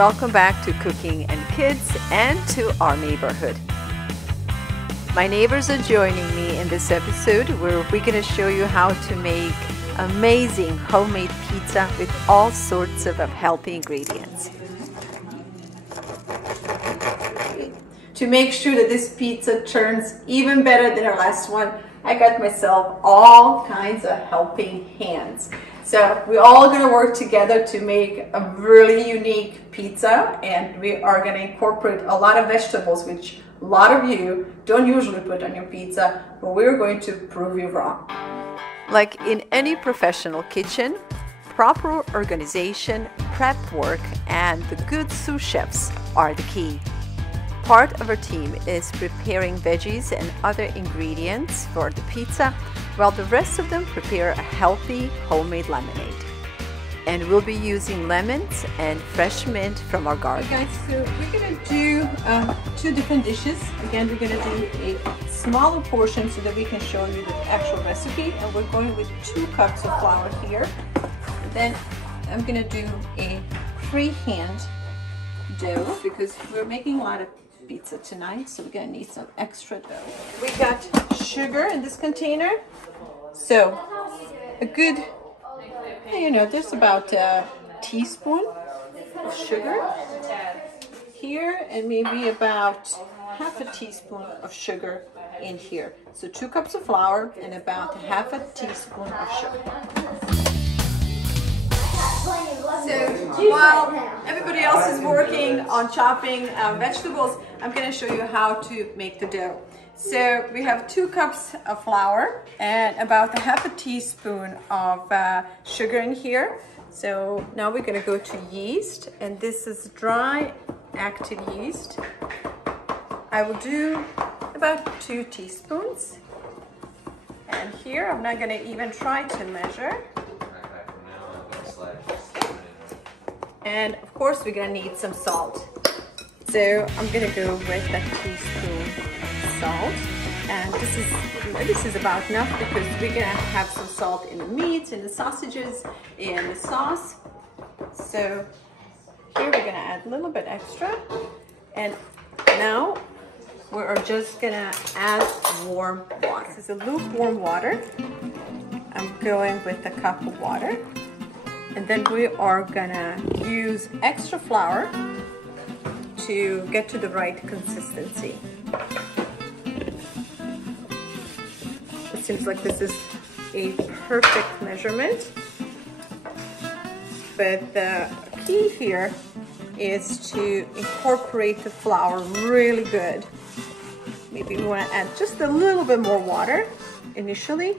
Welcome back to Cooking and Kids and to our neighborhood. My neighbors are joining me in this episode where we're going to show you how to make amazing homemade pizza with all sorts of healthy ingredients. To make sure that this pizza turns even better than our last one, I got myself all kinds of helping hands. So we're all going to work together to make a really unique pizza, and we are going to incorporate a lot of vegetables, which a lot of you don't usually put on your pizza, but we're going to prove you wrong. Like in any professional kitchen, proper organization, prep work, and the good sous chefs are the key. Part of our team is preparing veggies and other ingredients for the pizza, while the rest of them prepare a healthy homemade lemonade. And we'll be using lemons and fresh mint from our garden. Okay guys, so we're going to do two different dishes. Again, we're going to do a smaller portion so that we can show you the actual recipe. And we're going with 2 cups of flour here. And then I'm going to do a freehand dough because we're making a lot of pizza tonight, so we're gonna need some extra dough. We got sugar in this container, so a good, there's about a teaspoon of sugar here, and maybe about half a teaspoon of sugar in here. So 2 cups of flour and about half a teaspoon of sugar. So while everybody else is working on chopping vegetables, I'm going to show you how to make the dough. So we have 2 cups of flour and about half a teaspoon of sugar in here. So now we're going to go to yeast, and this is dry active yeast. I will do about 2 teaspoons. And here I'm not going to even try to measure. And of course we're gonna need some salt. So I'm gonna go with a teaspoon salt, and this is about enough because we're gonna have some salt in the meats, in the sausages, in the sauce. So here we're gonna add a little bit extra, and now we are just gonna add warm water. This is a lukewarm water. I'm going with a cup of water. And then we are gonna use extra flour to get to the right consistency. It seems like this is a perfect measurement. But the key here is to incorporate the flour really good. Maybe we wanna add just a little bit more water initially.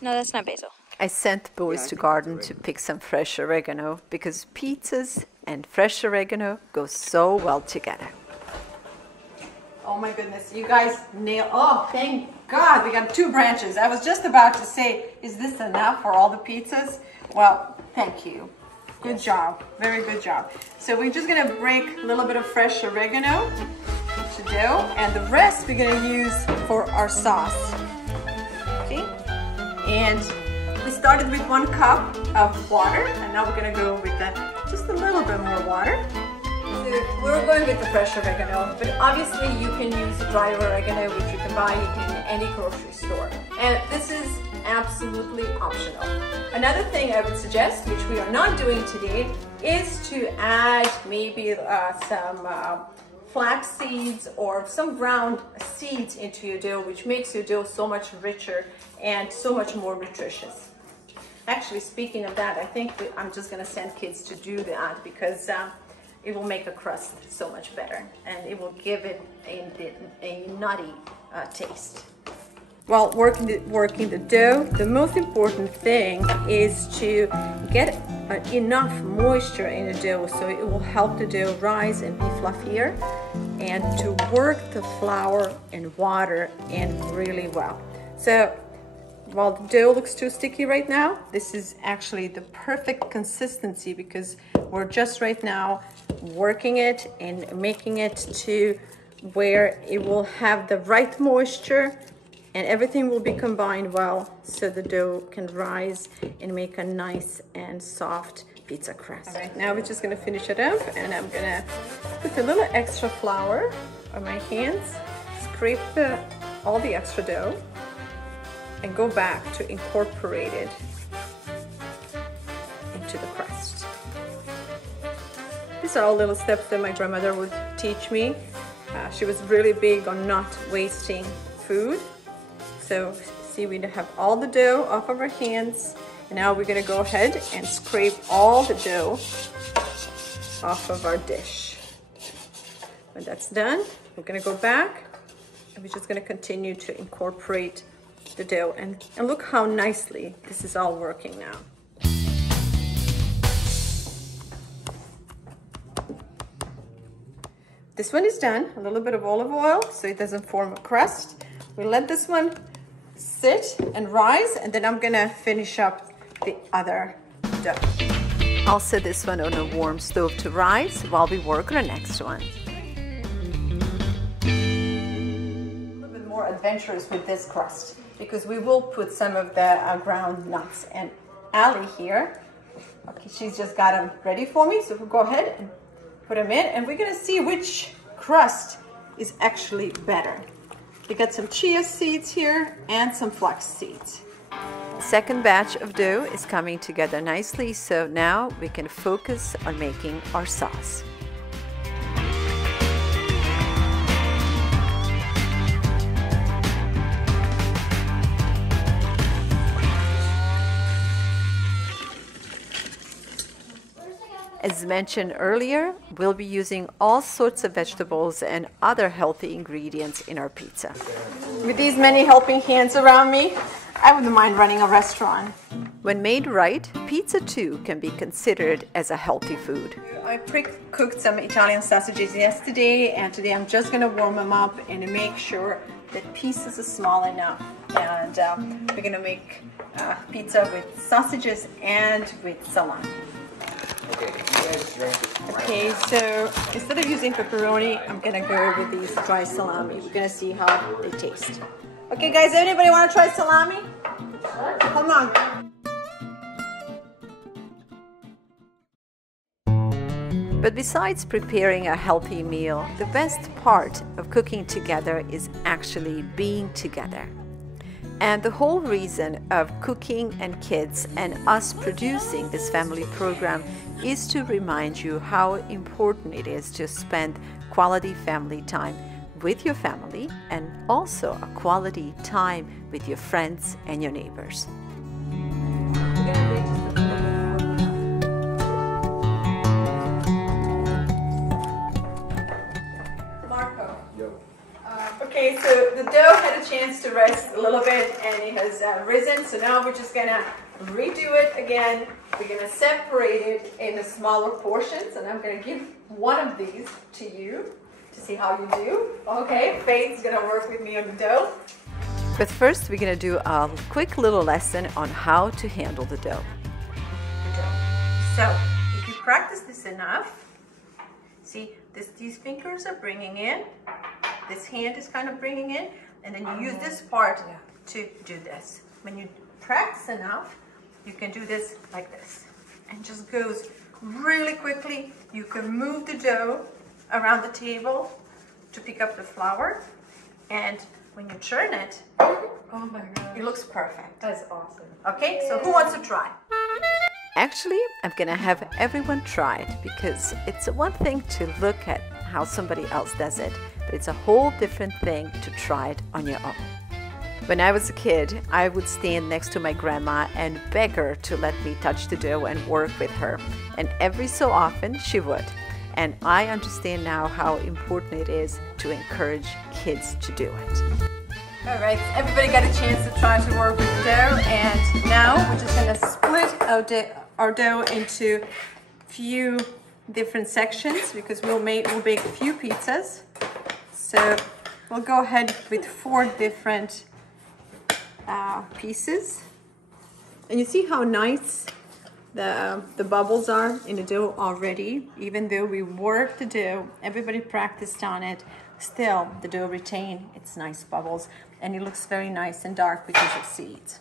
No, that's not basil. I sent the boys to garden to pick some fresh oregano because pizzas and fresh oregano go so well together. Oh my goodness, you guys nailed, oh thank God we got 2 branches. I was just about to say, is this enough for all the pizzas? Well, thank you. Good job, very good job. So we're just gonna break a little bit of fresh oregano to dough, and the rest we're gonna use for our sauce. Okay, and we started with 1 cup of water, and now we're gonna go with just a little bit more water. So we're going with the fresh oregano, but obviously you can use dry oregano, which you can buy in any grocery store. And this is absolutely optional. Another thing I would suggest, which we are not doing today, is to add maybe some flax seeds or some ground seeds into your dough, which makes your dough so much richer and so much more nutritious. Actually, speaking of that, I think I'm just going to send kids to do that because it will make a crust so much better, and it will give it a nutty taste. While working the dough, the most important thing is to get enough moisture in the dough so it will help the dough rise and be fluffier, and to work the flour and water in really well. So while the dough looks too sticky right now, this is actually the perfect consistency because we're just right now working it and making it to where it will have the right moisture and everything will be combined well so the dough can rise and make a nice and soft pizza crust. All right, now we're just gonna finish it up, and I'm gonna put a little extra flour on my hands, scrape all the extra dough, and go back to incorporate it into the crust. These are all little steps that my grandmother would teach me. She was really big on not wasting food. So see, we have all the dough off of our hands. And now we're gonna go ahead and scrape all the dough off of our dish. When that's done, we're gonna go back and we're just gonna continue to incorporate the dough. And look how nicely this is all working now. This one is done. A little bit of olive oil so it doesn't form a crust. We let this one sit and rise, and then I'm gonna finish up the other dough. I'll set this one on a warm stove to rise while we work on the next one. A little bit more adventurous with this crust because we will put some of the ground nuts. And Allie here, okay, she's just got them ready for me, so we'll go ahead and put them in, and we're gonna see which crust is actually better. We got some chia seeds here and some flax seeds. Second batch of dough is coming together nicely, so now we can focus on making our sauce. As mentioned earlier, we'll be using all sorts of vegetables and other healthy ingredients in our pizza. With these many helping hands around me, I wouldn't mind running a restaurant. When made right, pizza too can be considered as a healthy food. I pre-cooked some Italian sausages yesterday, and today I'm just gonna warm them up and make sure that pieces are small enough. And we're gonna make pizza with sausages and with salami. Okay, so instead of using pepperoni, I'm gonna go with these dry salami. We're gonna see how they taste. Okay guys, anybody wanna try salami? Come on. But besides preparing a healthy meal, the best part of cooking together is actually being together. And the whole reason of Cooking and Kids and us producing this family program is to remind you how important it is to spend quality family time with your family and also a quality time with your friends and your neighbors. Marco. Okay, so the dough had a chance to rest a little bit and it has risen, so now we're just gonna redo it again. We're gonna separate it into smaller portions, and I'm gonna give one of these to you to see how you do. Okay, Faith's gonna work with me on the dough. But first we're gonna do a quick little lesson on how to handle the dough. So, if you practice this enough, see, these fingers are bringing in, this hand is kind of bringing in, and then you use this part to do this. When you practice enough, you can do this like this, and just goes really quickly. You can move the dough around the table to pick up the flour, and when you churn it, Oh my god. it looks perfect. That's awesome. Okay, so who wants to try? Actually, I'm gonna have everyone try it because it's one thing to look at how somebody else does it, but it's a whole different thing to try it on your own. When I was a kid, I would stand next to my grandma and beg her to let me touch the dough and work with her. And every so often she would. And I understand now how important it is to encourage kids to do it. All right, everybody got a chance to try to work with the dough, and now we're just gonna split our dough into a few different sections because we'll bake a few pizzas. So we'll go ahead with 4 different pieces, and you see how nice the bubbles are in the dough already. Even though we worked the dough, everybody practiced on it, still the dough retained its nice bubbles, and it looks very nice and dark because of seeds.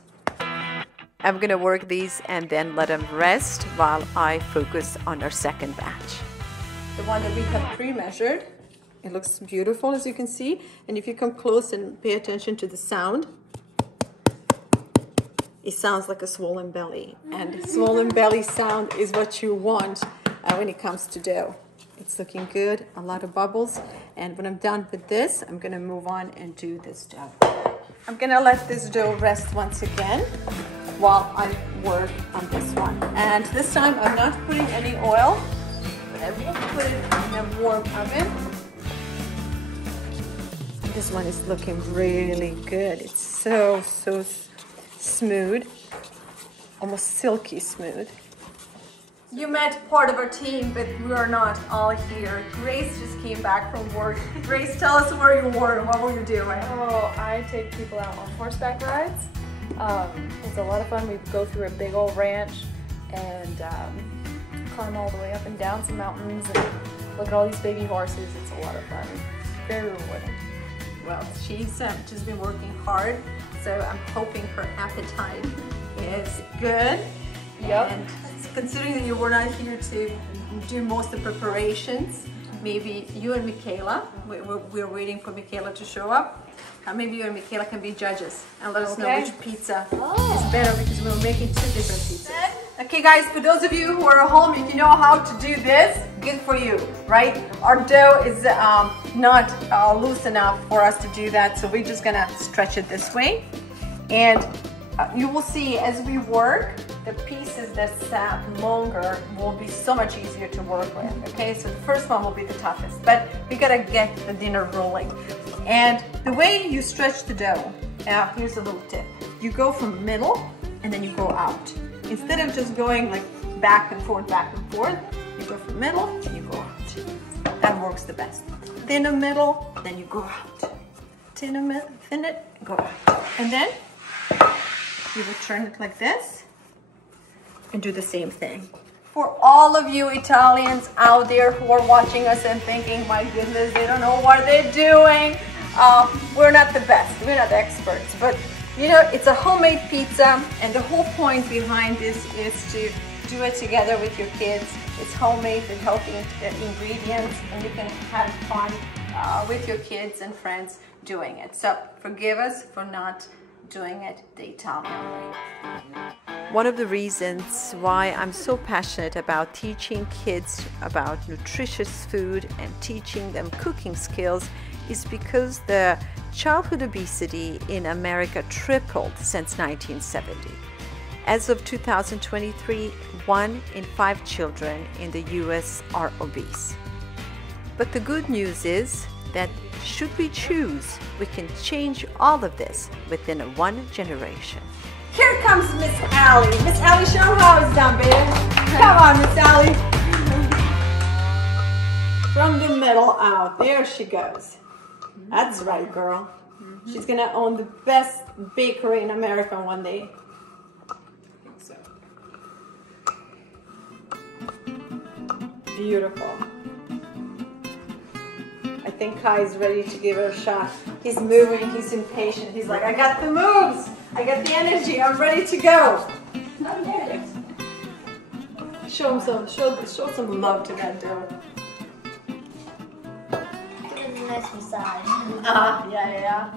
I'm gonna work these and then let them rest while I focus on our second batch. The one that we have pre-measured. It looks beautiful, as you can see. And if you come close and pay attention to the sound, it sounds like a swollen belly. And swollen belly sound is what you want when it comes to dough. It's looking good, a lot of bubbles. And when I'm done with this, I'm gonna move on and do this dough. I'm gonna let this dough rest once again while I work on this one. And this time I'm not putting any oil, but I will put it in a warm oven. This one is looking really good. It's so smooth, almost silky smooth. You met part of our team, but we are not all here. Grace just came back from work. Grace, tell us where you were and what were you doing? Oh, I take people out on horseback rides. It's a lot of fun. We go through a big old ranch and climb all the way up and down some mountains and look at all these baby horses. It's a lot of fun. Very rewarding. Well, she's just been working hard, so I'm hoping her appetite is good. Yep. And considering that you were not here to do most of the preparations, maybe you and Michaela, we're waiting for Michaela to show up. Maybe you and Michaela can be judges and let us know which pizza is better, because we're making 2 different pizzas. Okay guys, for those of you who are at home, if you know how to do this, good for you, right? Our dough is not loose enough for us to do that, so we're just gonna stretch it this way. And you will see as we work, the pieces that sat longer will be so much easier to work with, okay? So the first one will be the toughest, but we gotta get the dinner rolling. And the way you stretch the dough, now here's a little tip. You go from middle and then you go out. Instead of just going like back and forth, you go from middle and you go out. That works the best. Thin the middle, then you go out. Thin it, go out. And then you will turn it like this and do the same thing. For all of you Italians out there who are watching us and thinking, my goodness, they don't know what they're doing. We're not the best, we're not experts, but you know, it's a homemade pizza, and the whole point behind this is to do it together with your kids. It's homemade with healthy ingredients, and you can have fun with your kids and friends doing it. So forgive us for not doing it the Italian way. One of the reasons why I'm so passionate about teaching kids about nutritious food and teaching them cooking skills is because the childhood obesity in America tripled since 1970. As of 2023, 1 in 5 children in the US are obese. But the good news is that should we choose, we can change all of this within 1 generation. Here comes Miss Allie. Miss Allie, show them how it's done, baby. Come on, Miss Allie. From the middle out. There she goes. That's right, girl. She's gonna own the best bakery in America one day. So. Beautiful. I think Kai is ready to give her a shot. He's moving, he's impatient. He's like, I got the moves, I got the energy, I'm ready to go. Okay. Show him show some love to that dough. Give it a nice massage. Yeah.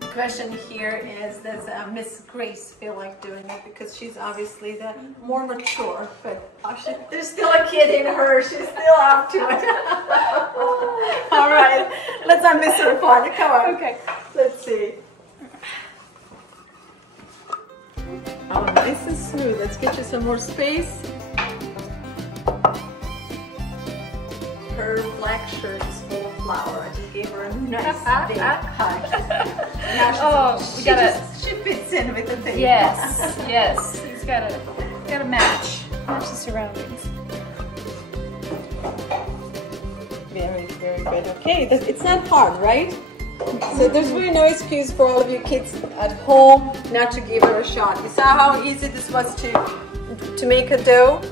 The question here is, does Miss Grace feel like doing it? Because she's obviously the more mature, but there's still a kid in her. She's still up to it. All right, let's not miss her fun. Come on. Okay, let's see. Oh, nice and smooth. Let's get you some more space. Her black shirt is full of flour. I just gave her a nice big hug. She fits in with the thing. Yes. He's gotta match the surroundings. Very good. Okay, it's not hard, right? So there's really no excuse for all of you kids at home not to give her a shot. You saw how easy this was to make a dough?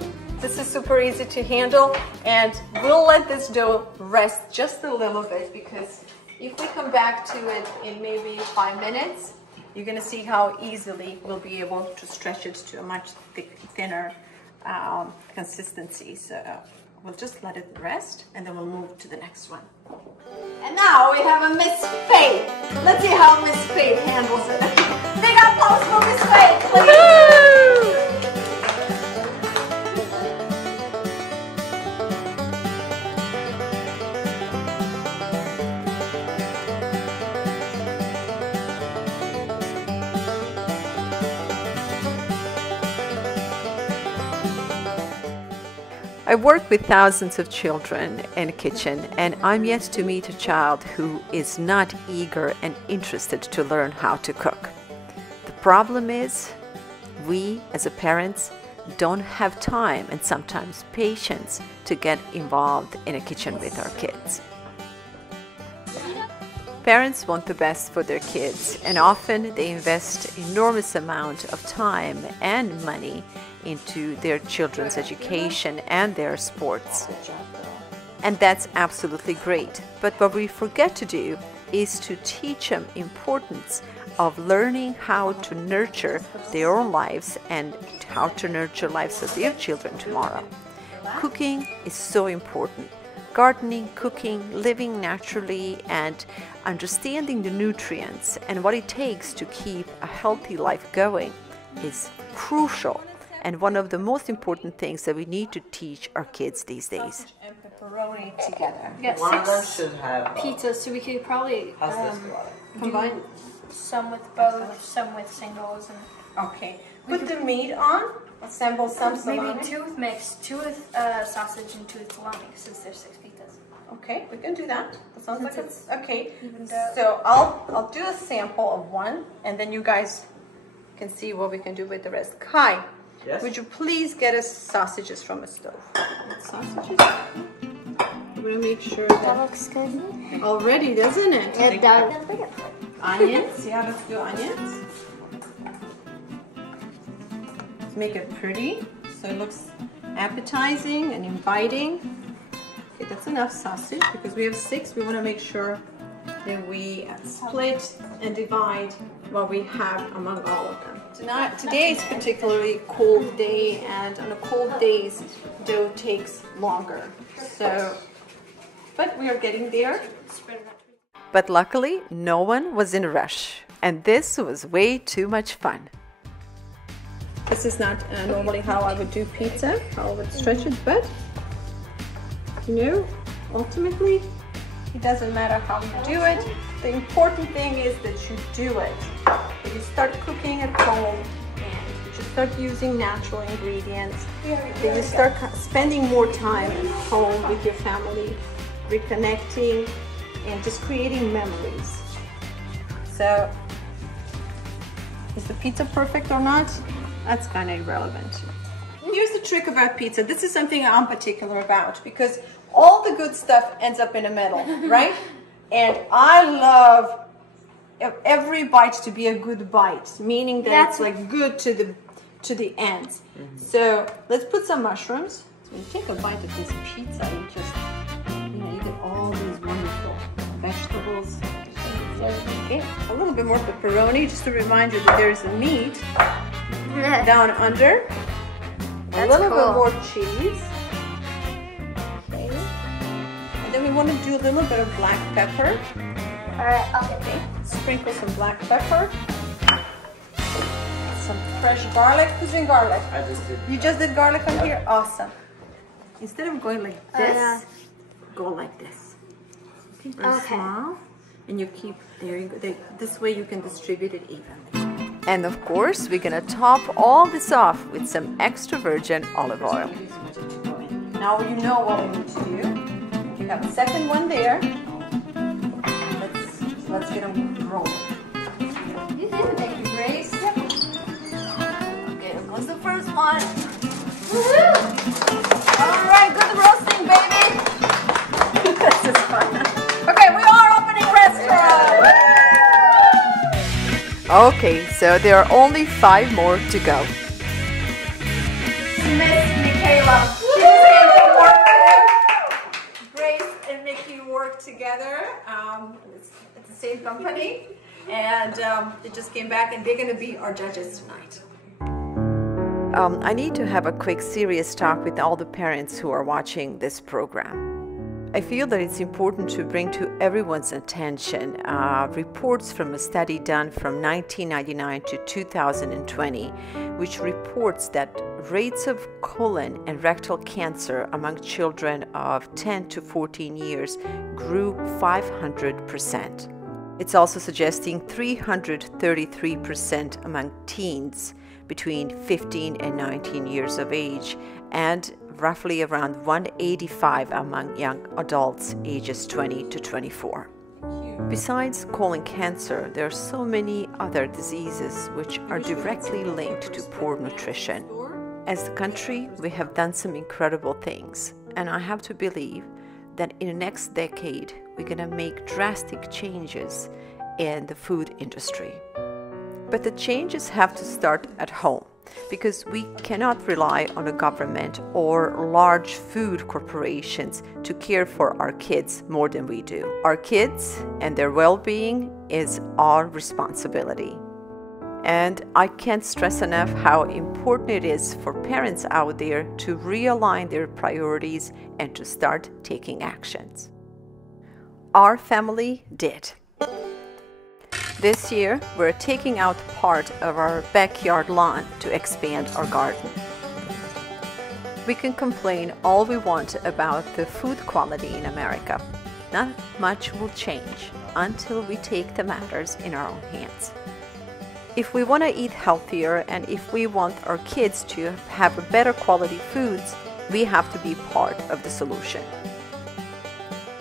This is super easy to handle, and we'll let this dough rest just a little bit because if we come back to it in maybe 5 minutes, you're gonna see how easily we'll be able to stretch it to a much thinner consistency. So we'll just let it rest and then we'll move to the next one. And now we have a Miss Faith. Let's see how Miss Faith handles it. Big applause for Miss Faith, please. I work with thousands of children in a kitchen, and I'm yet to meet a child who is not eager and interested to learn how to cook. The problem is, we as parents don't have time and sometimes patience to get involved in a kitchen with our kids. Parents want the best for their kids, and often they invest enormous amount of time and money into their children's education and their sports. And that's absolutely great. But what we forget to do is to teach them importance of learning how to nurture their own lives and how to nurture lives of their children tomorrow. Cooking is so important. Gardening, cooking, living naturally, and understanding the nutrients and what it takes to keep a healthy life going is crucial and one of the most important things that we need to teach our kids these days. And pepperoni together. We got One of them 6 should have. pizzas, so we could probably Combine. some with both, some with singles, and Okay. Put the meat on. Assemble some salami. maybe 2 with mixed, 2 with sausage and 2 with salami, since there's 6 pizzas. Okay, we can do that. That sounds like it's okay. Evened out. So I'll do a sample of one, and then you guys can see what we can do with the rest. Kai, Yes? would you please get us sausages from a stove? Sausages. I'm gonna make sure That that looks good. already, doesn't it? It does. Onions. Yeah, let's do onions. Let's make it pretty so it looks appetizing and inviting. Okay, that's enough sausage because we have 6. We want to make sure that we split and divide what we have among all of them. Today is particularly cold day, and on the cold days, dough takes longer. So, but we are getting there. But luckily, no one was in a rush, and this was way too much fun. This is not normally how I would do pizza, how I would stretch it, but you know, ultimately, it doesn't matter how you do it. The important thing is that you do it. If you start cooking at home and you start using natural ingredients, then you start spending more time at home with your family, reconnecting, and just creating memories. So, is the pizza perfect or not? That's kind of irrelevant. Here's the trick about pizza. This is something I'm particular about because all the good stuff ends up in the middle, right? And I love every bite to be a good bite, meaning that it's like good to the ends. So let's put some mushrooms. So when you take a bite of this pizza, you just, you get all these wonderful vegetables. Okay, a little bit more pepperoni, just to remind you that there's a meat down under. A little bit more cheese. Okay. And then we want to do a little bit of black pepper. Alright, I'll get Okay. Sprinkle some black pepper. Some fresh garlic. Who's doing garlic? I just did. You just did garlic on here? Awesome. Instead of going like this, yeah. go like this. Okay, very small. And you keep, there you go. This way you can distribute it evenly. And of course, we're gonna top all this off with some extra virgin olive oil. Now you know what we need to do. You have a second one there. Let's get them rolling. Thank you, Grace. Yep. Okay, here goes the first one. All right, good roasting, baby. This is fun. Okay, we are opening restaurant. Okay, so there are only 5 more to go. Miss Michaela. She's in the work. Grace and Mickey work work together. It's the same company, and they just came back, and they're going to be our judges tonight. I need to have a quick serious talk with all the parents who are watching this program. I feel that it's important to bring to everyone's attention reports from a study done from 1999 to 2020, which reports that rates of colon and rectal cancer among children of 10 to 14 years grew 500%. It's also suggesting 333% among teens between 15 and 19 years of age, and roughly around 185 among young adults ages 20 to 24. Besides colon cancer, there are so many other diseases which are directly linked to poor nutrition. As a country, we have done some incredible things, and I have to believe that in the next decade, we're going to make drastic changes in the food industry. But the changes have to start at home, because we cannot rely on the government or large food corporations to care for our kids more than we do. Our kids and their well-being is our responsibility. And I can't stress enough how important it is for parents out there to realign their priorities and to start taking actions. Our family did. This year, we're taking out part of our backyard lawn to expand our garden. We can complain all we want about the food quality in America. Not much will change until we take the matters in our own hands. If we want to eat healthier and if we want our kids to have better quality foods, we have to be part of the solution.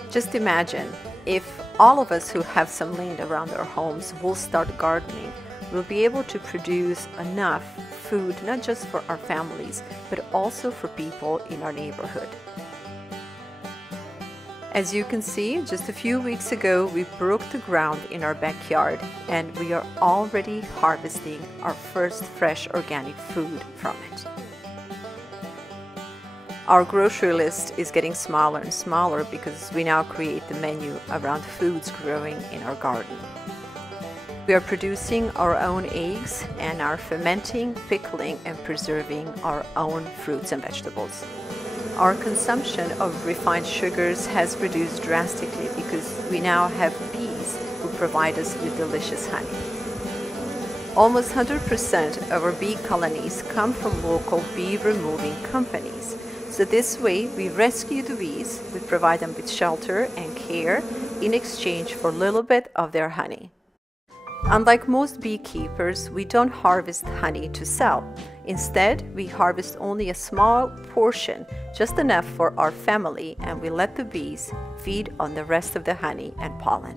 Just imagine if all of us who have some land around our homes will start gardening, we'll be able to produce enough food, not just for our families, but also for people in our neighborhood. As you can see, just a few weeks ago, we broke the ground in our backyard, and we are already harvesting our first fresh organic food from it. Our grocery list is getting smaller and smaller because we now create the menu around foods growing in our garden. We are producing our own eggs and are fermenting, pickling, and preserving our own fruits and vegetables. Our consumption of refined sugars has reduced drastically because we now have bees who provide us with delicious honey. Almost 100% of our bee colonies come from local bee removing companies. So this way, we rescue the bees, we provide them with shelter and care in exchange for a little bit of their honey. Unlike most beekeepers, we don't harvest honey to sell. Instead, we harvest only a small portion, just enough for our family, and we let the bees feed on the rest of the honey and pollen.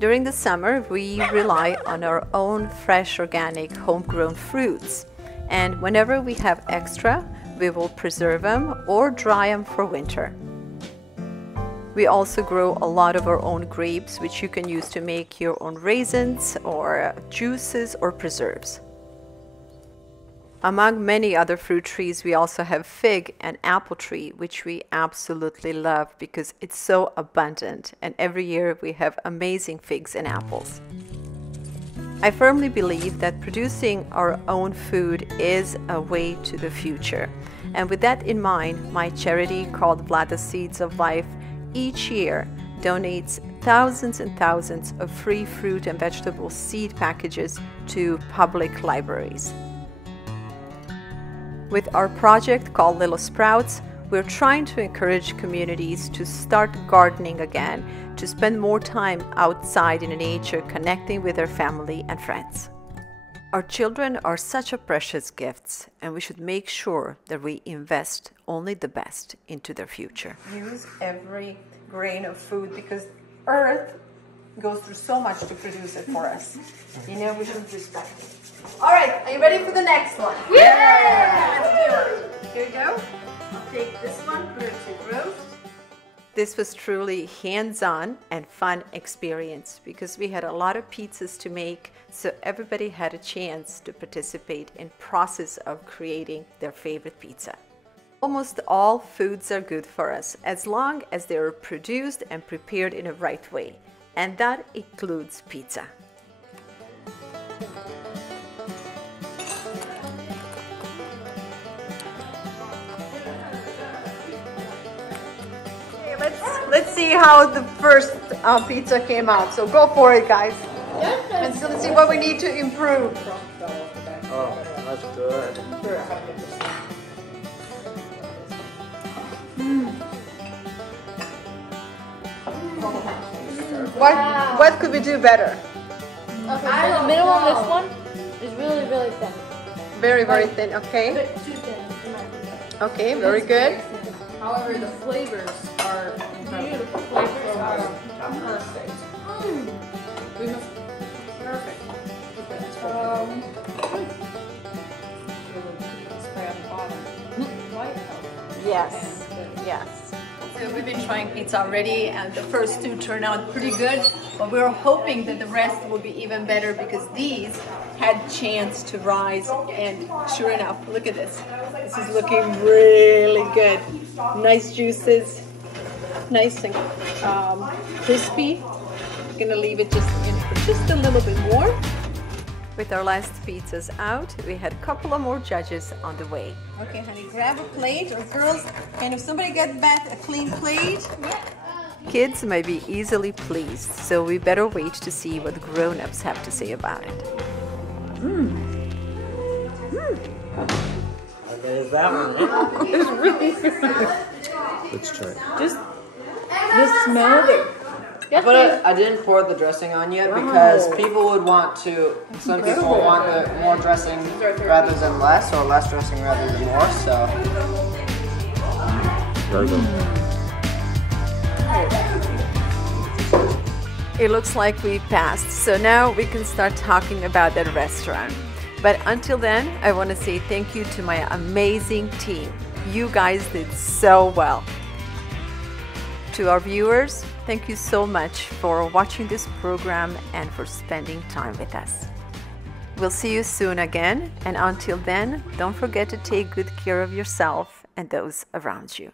During the summer, we rely on our own fresh, organic, homegrown fruits. And whenever we have extra, we will preserve them or dry them for winter. We also grow a lot of our own grapes, which you can use to make your own raisins or juices or preserves. Among many other fruit trees, we also have fig and apple tree, which we absolutely love because it's so abundant, and every year we have amazing figs and apples. I firmly believe that producing our own food is a way to the future. And with that in mind, my charity called VLADA'S Seeds of Life each year donates thousands and thousands of free fruit and vegetable seed packages to public libraries. With our project called Little Sprouts, we're trying to encourage communities to start gardening again, to spend more time outside in nature, connecting with their family and friends. Our children are such a precious gift, and we should make sure that we invest only the best into their future. Use every grain of food because Earth goes through so much to produce it for us. You know, we should respect it. All right, are you ready for the next one? Yeah! Let's do it. Here we go. I'll take this one, put it to roast. This was truly hands-on and fun experience because we had a lot of pizzas to make, so everybody had a chance to participate in process of creating their favorite pizza. Almost all foods are good for us as long as they are produced and prepared in the right way, and that includes pizza. Okay, let's see how the first pizza came out. So go for it, guys. And so let's see what we need to improve. Oh, that's good. What could we do better? Okay, so the middle on this one is really, really thin. Very, very thin. A Okay. bit too thin, in my opinion. Okay, very good. However, the flavors are incredible. Beautiful flavors are Perfect. We must. Perfect. Spray on the bottom. White. Yes. Yes. So we've been trying pizza already, and the first two turned out pretty good, but we're hoping that the rest will be even better because these had chance to rise, and sure enough, look at this. This is looking really good. Nice juices, nice and crispy. I'm gonna leave it just in for just a little bit more. With our last pizzas out, we had a couple of more judges on the way. Okay, honey, grab a plate, or girls, and if somebody got back a clean plate, Kids may be easily pleased, so we better wait to see what grown-ups have to say about it. There's that one. it's really good. Let's try it. Just smell it. But I didn't pour the dressing on yet because people would want to. Some people want the more dressing rather than less, or less dressing rather than more. So. There you go. It looks like we passed, so now we can start talking about that restaurant. But until then, I want to say thank you to my amazing team. You guys did so well. To our viewers, thank you so much for watching this program and for spending time with us. We'll see you soon again, and until then, don't forget to take good care of yourself and those around you.